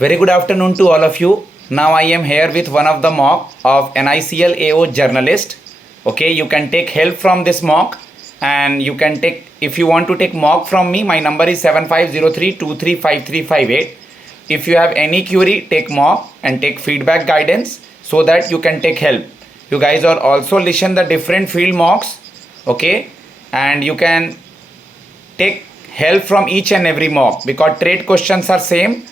Very good afternoon to all of you. Now I am here with one of the mock of NICL AO journalist. Okay, you can take help from this mock, and you can take, if you want to take mock from me, my number is 7503235358. If you have any query, take mock and take feedback guidance so that you can take help. You guys are also listen the different field mocks, okay, and you can take help from each and every mock because trade questions are same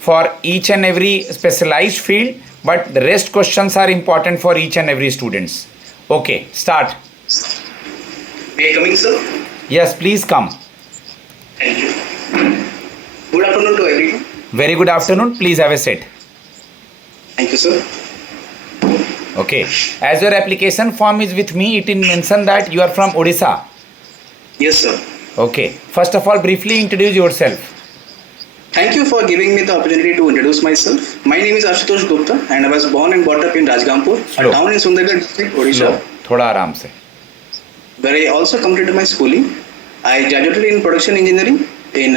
for each and every specialized field, but the rest questions are important for each and every students. Okay, start. May I come in, sir? Yes, please come. Thank you. Good afternoon to everyone. Very good afternoon. Please have a seat. Thank you, sir. Okay, as your application form is with me, it is mentioned that you are from Odisha. Yes, sir. Okay, first of all, briefly introduce yourself. Thank you for giving me the opportunity to introduce myself. My name is Ashutosh Gupta and I was born and brought up in Rajgampur, Slow. a town in Sundargarh district, Odisha, Slow, थोड़ा आराम से. where I also completed my schooling. I graduated in production engineering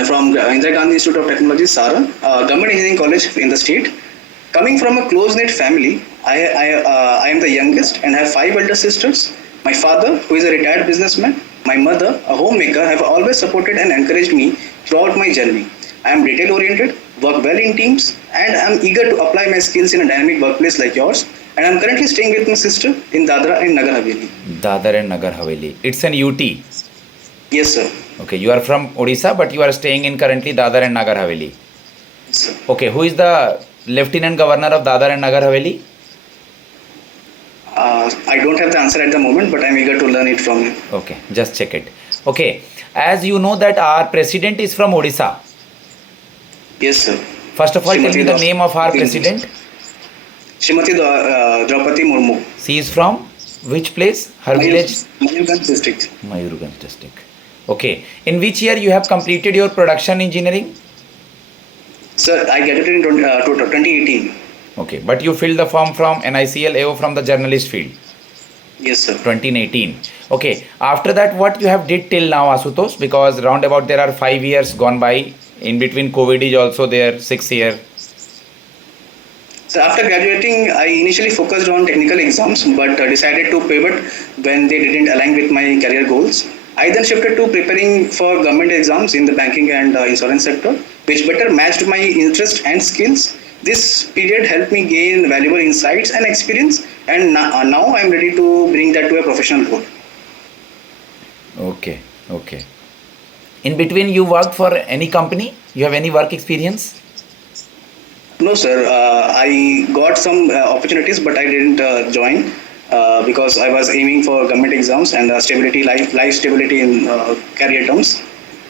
from Indira Gandhi Institute of Technology, Sara, government engineering college in the state. Coming from a close-knit family, I am the youngest and have 5 elder sisters. My father, who is a retired businessman, my mother, a homemaker, have always supported and encouraged me throughout my journey. I am detail-oriented, work well in teams, and I am eager to apply my skills in a dynamic workplace like yours. And I am currently staying with my sister in Dadra and Nagar Haveli. Dadar and Nagar Haveli. It's an UT. Yes, sir. Okay, you are from Odisha, but you are staying in currently Dadar and Nagar Haveli. Yes, sir. Okay, who is the Lieutenant Governor of Dadar and Nagar Haveli? I don't have the answer at the moment, but I am eager to learn it from you. Okay, just check it. Okay, as you know that our president is from Odisha. Yes, sir. First of all, tell me Srimati the Das- name of our president. Srimati Draupadi Murmu. She is from which place? Her village? Mayurganj district. Mayurganj district. Okay, in which year you have completed your production engineering? Sir, I graduated in 2018. Okay, but you filled the form from NICL AO from the journalist field. Yes, sir. 2018. Okay, after that what you have did till now, Asutosh? Because roundabout there are 5 years gone by. In between COVID is also there, 6 year. So after graduating, I initially focused on technical exams, but decided to pivot when they didn't align with my career goals. I then shifted to preparing for government exams in the banking and insurance sector, which better matched my interest and skills. This period helped me gain valuable insights and experience, and now I am ready to bring that to a professional role. Okay, okay. In between you worked for any company? You have any work experience? No, sir. I got some opportunities, but I didn't join because I was aiming for government exams and stability, life stability in career terms.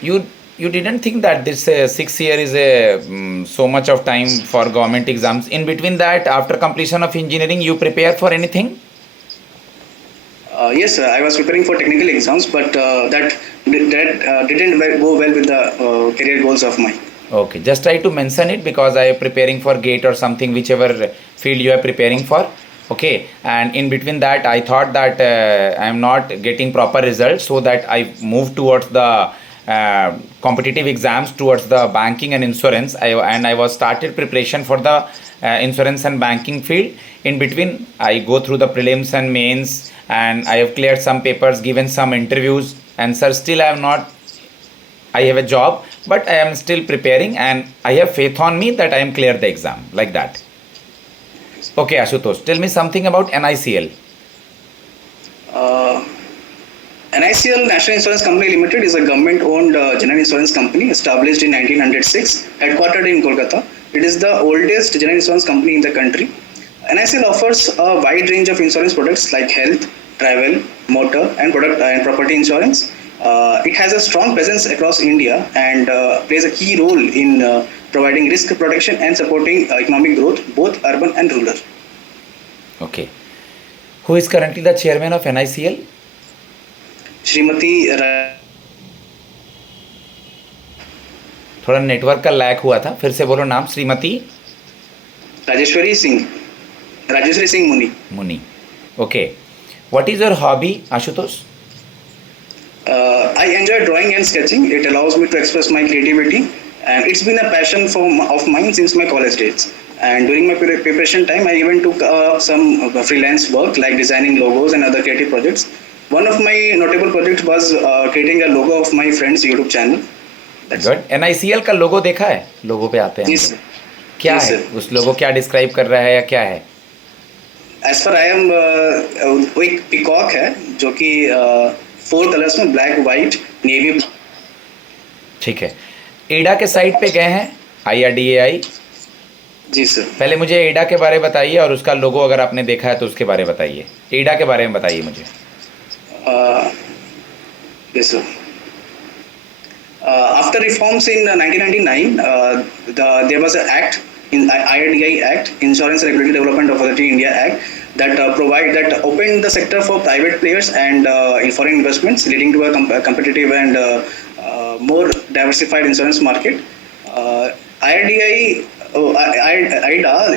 You didn't think that this 6 year is a so much of time for government exams. In between that, after completion of engineering, you prepare for anything? Yes, sir. I was preparing for technical exams, but that didn't go well with the career goals of mine. Okay, just try to mention it because I am preparing for GATE or something, whichever field you are preparing for. Okay, and in between that, I thought that I am not getting proper results, so that I moved towards the competitive exams towards the banking and insurance. I was started preparation for the insurance and banking field. In between, I go through the prelims and mains, and I have cleared some papers, given some interviews, and sir, still I am not. I have a job, but I am still preparing, and I have faith on me that I am clear the exam like that. Okay, Ashutosh, tell me something about NICL. Uh, NICL National Insurance Company Limited is a government-owned general insurance company established in 1906, headquartered in Kolkata. It is the oldest general insurance company in the country. NICL offers a wide range of insurance products like health, travel, motor, and product and property insurance. It has a strong presence across India and plays a key role in providing risk protection and supporting economic growth, both urban and rural. Okay. Who is currently the chairman of NICL? Shrimati रा- थोड़ा network का lag हुआ था, फिर से बोलो नाम. श्रीमती राजेश्वरी सिंह मुनि. मुनि. Okay. What is your hobby, Ashutosh? I enjoy drawing and sketching. It allows me to express my creativity and it's been a passion of mine since my college days. And during my preparation time, I even took some freelance work like designing logos and other creative projects. One of my notable projects was creating a logo of my friend's YouTube channel. Good. NICL का लोगो देखा है? लोगो पे आते हैं। जी sir. क्या जी है sir. उस लोगो, क्या डिस्क्राइब कर रहा है या क्या है? एज पर आई एम वो एक पिकॉक है जो कि 4 कलर्स में ब्लैक, वाइट, नेवी। ठीक है। एडा के साइट पे गए हैं, IRDAI। जी सर। पहले मुझे एडा के बारे में बताइए और उसका लोगो अगर आपने देखा है तो उसके बारे में बताइए। एडा के बारे में बताइए मुझे। Yes, sir. After reforms in 1999, there was an act in IRDAI Act, Insurance Regulatory Development Authority India Act, that opened the sector for private players and in foreign investments, leading to a competitive and more diversified insurance market. IDA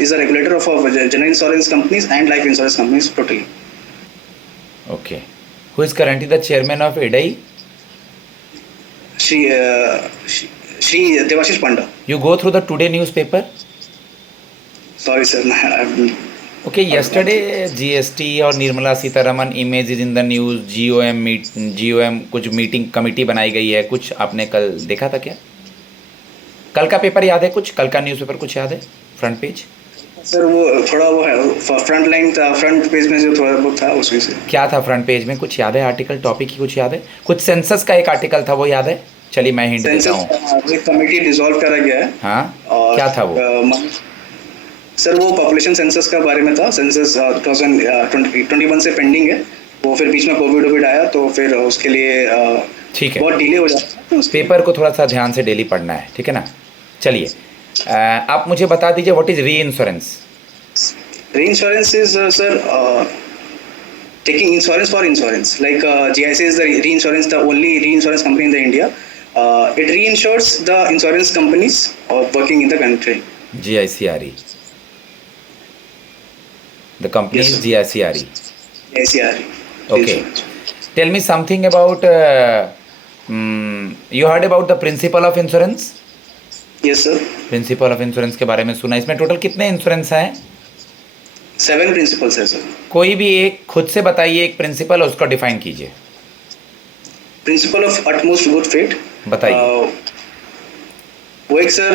is a regulator of general insurance companies and life insurance companies totally. Okay. Who is currently the chairman of IDAI? Shri Devashish Panda. You go through the today newspaper? Sorry, sir. Okay, yesterday GST और Nirmala Sitharaman image is in the news. GOM कुछ meeting committee बनाई गई है, कुछ आपने कल देखा था क्या? कल का पेपर याद है कुछ? कल का न्यूज़पेपर कुछ याद है? फ्रंट पेज सर वो थोड़ा वो है, फ्रंट लाइन था, फ्रंट पेज में जो थोड़ा बहुत था उसमें से। क्या था फ्रंट पेज में? कुछ याद है? आर्टिकल, टॉपिक की कुछ याद है? कुछ सेंसस का एक आर्टिकल था, वो याद है? चलिए मैं हिंट देता हूँ। एक कमेटी डिसॉल्व करा गया है। हाँ, और क्या था वो? सर वो पॉपुलेशन सेंसस का बारे में था। सेंसस 2021 से पेंडिंग है। वो फिर बीच में कोविड आया तो फिर उसके लिए ठीक है, बहुत डिले हो जाता है। तो पेपर को थोड़ा सा ध्यान से डेली पढ़ना है, ठीक है ना? चलिए आप मुझे बता दीजिए, व्हाट इज री insurance? Reinsurance is, sir, taking insurance for insurance. Like GIC is the reinsurance, the only reinsurance company in the India. It reinsures the insurance companies working in the country. GICRE. The company Yes, is sir. GICRE. GICRE. Okay. Tell me something about. You heard about the principle of insurance? Yes, sir. Principle of insurance के बारे में सुना। इसमें total कितने insurance हैं? 7 principles है sir. कोई भी एक खुद से बताइए, एक प्रिंसिपल, उसको डिफाइन कीजिए। Principle of utmost good faith। बताइए। वो एक sir,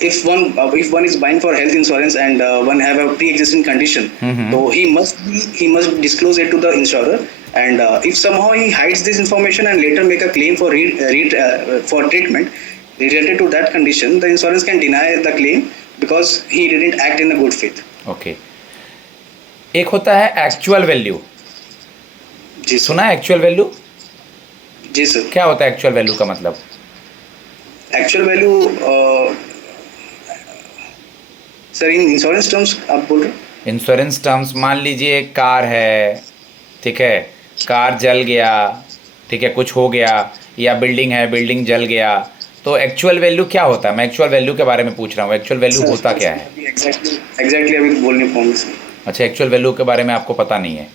if one is buying for health insurance and one have a pre-existing condition, so he must disclose it to the insurer, and if somehow he hides this information and later make a claim for for treatment related to that condition, the insurance can deny the claim because he didn't act in a good faith. Okay. एक होता है actual value. जी सुना है actual value? जी sir. क्या होता है actual value का मतलब? Actual value sir in insurance terms आप बोल रहे हैं? इंश्योरेंस टर्म्स, मान लीजिए एक कार है, ठीक है, कार जल गया, ठीक है, कुछ हो गया, या बिल्डिंग है, बिल्डिंग जल गया, तो एक्चुअल वैल्यू क्या होता है? मैं एक्चुअल वैल्यू के बारे में पूछ रहा हूँ। एक्चुअल वैल्यू होता क्या है? एग्जैक्टली अभी बोल नहीं पाऊंगा सर। अच्छा, एक्चुअल वैल्यू के बारे में आपको पता नहीं है?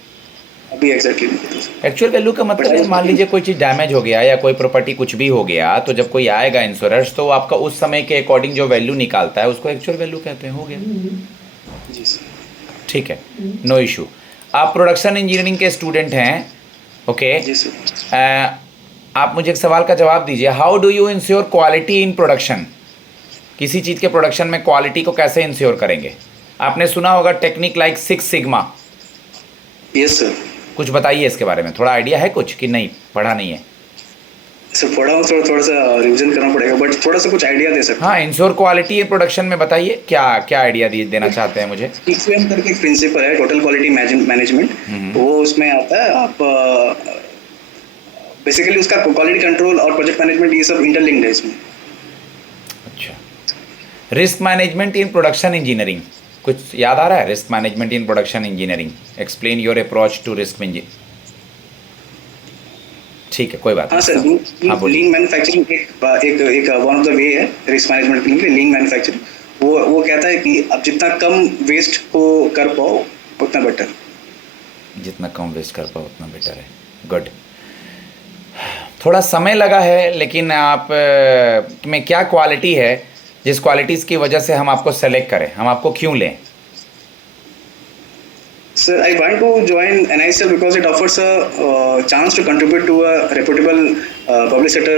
अभी एग्जैक्टली नहीं पता सर। एक्चुअल वैल्यू का मतलब है, मान लीजिए कोई चीज़ डैमेज हो गया या कोई प्रॉपर्टी कुछ भी हो गया, तो जब कोई आएगा इंश्योरेंस तो वो आपका उस समय के अकॉर्डिंग जो वैल्यू निकालता है उसको एक्चुअल वैल्यू कहते हैं। हो गया? जी सर। ठीक है, नो इशू। आप प्रोडक्शन इंजीनियरिंग के स्टूडेंट हैं, ओके? जी सर। आप मुझे एक सवाल का जवाब दीजिए। How do you ensure quality in production? किसी चीज़ के प्रोडक्शन में क्वालिटी को कैसे इंश्योर करेंगे? आपने सुना होगा technique like 6 sigma. Yes sir. कुछ बताइए इसके बारे में, थोड़ा आइडिया है कुछ कि नहीं? पढ़ा नहीं है सर? पढ़ा हूँ, थोड़ा सा रिवीजन करना पड़ेगा, बट थोड़ा सा कुछ आइडिया दे सकते हैं? हाँ, इंश्योर क्वालिटी इन प्रोडक्शन में बताइए, क्या क्या आइडिया देना चाहते हैं मुझे? TQM करके एक प्रिंसिपल है, टोटल क्वालिटी मैनेजमेंट। वो उसमें आता है। आप बेसिकली उसका क्वालिटी कंट्रोल और प्रोजेक्ट मैनेजमेंट ये सब इंटरलिंक्ड है इसमें। अच्छा, risk management in production engineering, कुछ याद आ रहा है? Risk management in production engineering, explain your approach to risk engineering. ठीक है, कोई बात हाँ सर। हाँ, बोलिए। लीन मैन्युफैक्चरिंग एक वन ऑफ द वे है रिस्क मैनेजमेंट के लिए, लीन मैन्युफैक्चरिंग। वो कहता है कि आप जितना कम वेस्ट को कर पाओ उतना बेटर। जितना कम वेस्ट कर पाओ उतना बेटर है। गुड। थोड़ा समय लगा है, लेकिन आप में क्या क्वालिटी है जिस क्वालिटीज़ की वजह से हम आपको सेलेक्ट करें, हम आपको क्यों लें? Sir, I want to join NICL because it offers a chance to contribute to a reputable public sector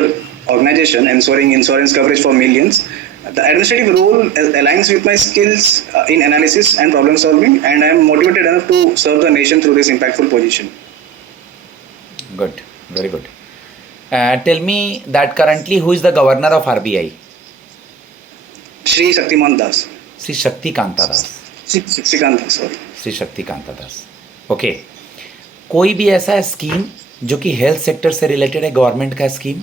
organization, ensuring insurance coverage for millions. The administrative role aligns with my skills in analysis and problem solving, and I am motivated enough to serve the nation through this impactful position. Good, very good. Tell me that currently who is the governor of RBI? Shri Shaktiman Das. Shri Shaktikanta Das. Shaktikant Das, sorry. Shri Shaktikanta Das. Okay, कोई भी ऐसा scheme जो कि health sector से related है, government का scheme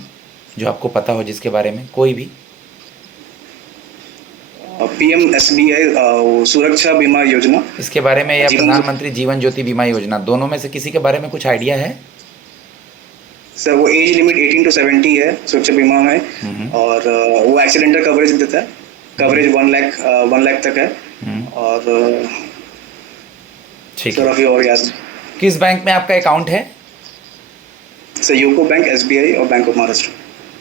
जो आपको पता हो, जिसके बारे में कोई भी? PM SBI सुरक्षा बीमा योजना, इसके बारे में, या जीवन प्रधानमंत्री जीवन ज्योति बीमा योजना, दोनों में से किसी के बारे में कुछ आइडिया है? सर वो एज लिमिट 18 to 70 है सुरक्षा बीमा में, और वो एक्सीडेंटल कवरेज देता है, कवरेज 1 लाख तक है। और ठीक सर है। अभी और याद, किस बैंक में आपका अकाउंट है? सर यूको बैंक, SBI और बैंक ऑफ महाराष्ट्र।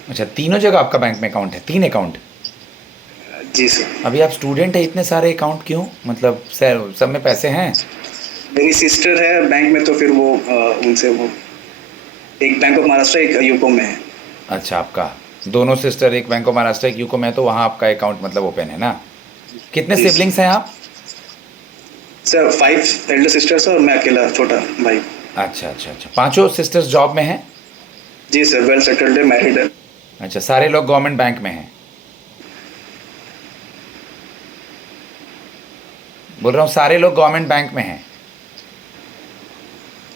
अच्छा, तीनों जगह आपका बैंक में अकाउंट है, 3 अकाउंट। जी सर। अभी आप स्टूडेंट है, इतने सारे अकाउंट क्यों? मतलब सर सब में पैसे हैं? मेरी सिस्टर है बैंक में, तो फिर वो उनसे वो एक बैंक ऑफ महाराष्ट्र, एक यूको में है। अच्छा, आपका दोनों सिस्टर, एक बैंक ऑफ महाराष्ट्र एक यूको में है, तो वहाँ आपका अकाउंट मतलब ओपन है ना? कितने जी। सिबलिंग्स हैं आप? सर 5 एल्डर सिस्टर्स और मैं अकेला छोटा भाई। अच्छा अच्छा अच्छा, पांचों सिस्टर्स जॉब में हैं? जी सर, वेल सेटल्ड है, मैरिड है। अच्छा, सारे लोग गवर्नमेंट बैंक में हैं? बोल रहा हूँ सारे लोग गवर्नमेंट बैंक में हैं?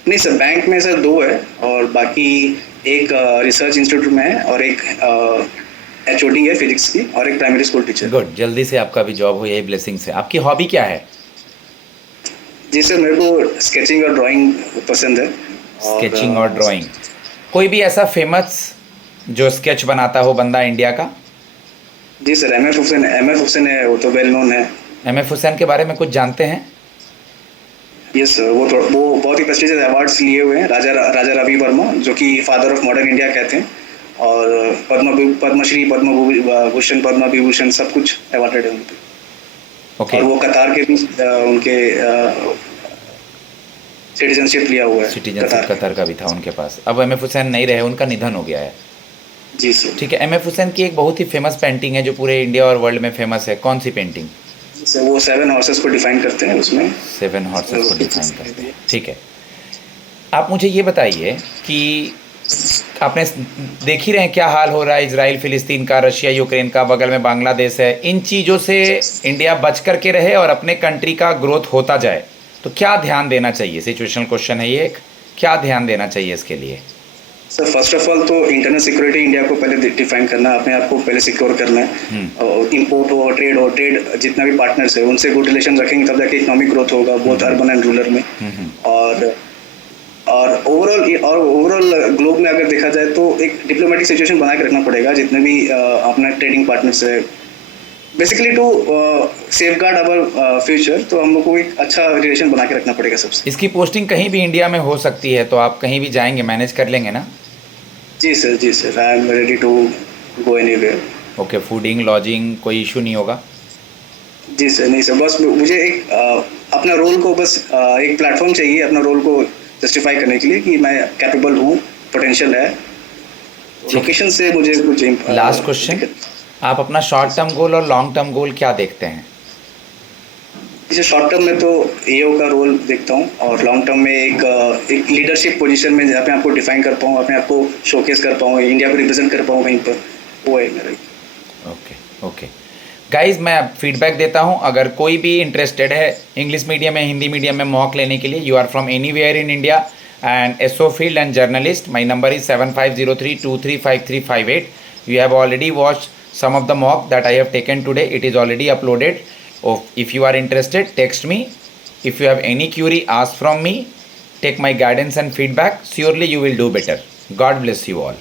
नहीं सर, बैंक में सर 2 है, और बाकी एक रिसर्च इंस्टीट्यूट में है, और एक HOD है फिजिक्स की, और एक प्राइमरी स्कूल टीचर। गुड, जल्दी से आपका भी जॉब हो, यही ब्लेसिंग से। आपकी हॉबी क्या है? जी सर, मेरे को स्केचिंग और ड्राइंग पसंद है। स्केचिंग और ड्राइंग। कोई भी ऐसा फेमस जो स्केच बनाता हो बंदा इंडिया का? जी सर, MF हुसैन है, वो तो वेल नोन है। MF हुसैन के बारे में कुछ जानते हैं? यस सर, वो बहुत ही प्रेस्टिजियस अवार्ड्स लिए हुए हैं। राजा रवि वर्मा, जो कि फादर ऑफ मॉडर्न इंडिया कहते हैं, और पद्मश्री, पद्म भूषण, पद्म विभूषण सब कुछ अवार्डेड है उनके। ओके। और वो कतार के भी उनके सिटीजनशिप लिया हुआ है। सिटीजनशिप कतर का भी था उनके पास। अब MF हुसैन नहीं रहे, उनका निधन हो गया है। जी सर। ठीक है। MF हुसैन की एक बहुत ही फेमस पेंटिंग है जो पूरे इंडिया और वर्ल्ड में फेमस है, कौन सी पेंटिंग? सर वो 7 हॉर्सेस को डिफाइन करते हैं उसमें। 7 हॉर्सेस को डिफाइन करते हैं, ठीक है। आप मुझे ये बताइए कि आपने देख ही रहे हैं क्या हाल हो रहा है, इजराइल फिलिस्तीन का, रशिया यूक्रेन का, बगल में बांग्लादेश है। इन चीज़ों से इंडिया बच कर के रहे और अपने कंट्री का ग्रोथ होता जाए, तो क्या ध्यान देना चाहिए? सिचुएशनल क्वेश्चन है ये एक, क्या ध्यान देना चाहिए इसके लिए? सर फर्स्ट ऑफ ऑल तो इंटरनल सिक्योरिटी इंडिया को पहले डिफाइन करना है, अपने आप को पहले सिक्योर करना है। और इंपोर्ट हो, ट्रेड जितना भी पार्टनर्स है उनसे गुड रिलेशन रखेंगे, तब जाके इकोनॉमिक ग्रोथ होगा, बोथ अर्बन एंड रूरल में। और ओवरऑल ग्लोब में अगर देखा जाए तो एक डिप्लोमेटिक सिचुएशन बना के रखना पड़ेगा, जितने भी अपना ट्रेडिंग पार्टनर्स है, basically to safeguard our future. तो हम लोग को एक अच्छा रिलेशन बना के रखना पड़ेगा सबसे। इसकी पोस्टिंग कहीं भी इंडिया में हो सकती है, तो आप कहीं भी जाएंगे मैनेज कर लेंगे ना? जी sir, I am ready to go anywhere. Okay, fooding lodging कोई इशू नहीं होगा? जी सर, नहीं सर, बस मुझे एक अपना रोल को, बस एक प्लेटफॉर्म चाहिए अपना रोल को जस्टिफाई करने के लिए कि मैं कैपेबल हूँ, पोटेंशियल है। लोकेशन से मुझे कुछ लास्ट क्वेश्चन, आप अपना शॉर्ट टर्म गोल और लॉन्ग टर्म गोल क्या देखते हैं? जैसे शॉर्ट टर्म में तो AO का रोल देखता हूँ, और लॉन्ग टर्म में एक लीडरशिप पोजीशन में अपने आप को डिफाइन कर पाऊँ, अपने आप को शोकेस कर पाऊँ, इंडिया को रिप्रेजेंट कर पाऊँ कहीं पर, वो है मेरा। ओके गाइज, मैं फीडबैक देता हूँ। अगर कोई भी इंटरेस्टेड है इंग्लिश मीडियम में, हिंदी मीडियम में मॉक लेने के लिए, you are from anywhere in India and SO field and journalist, my number is 7503235358. You have already watched some of the mock that I have taken today. It is already uploaded. If you are interested, text me. If you have any query, ask from me. Take my guidance and feedback. Surely you will do better. God bless you all.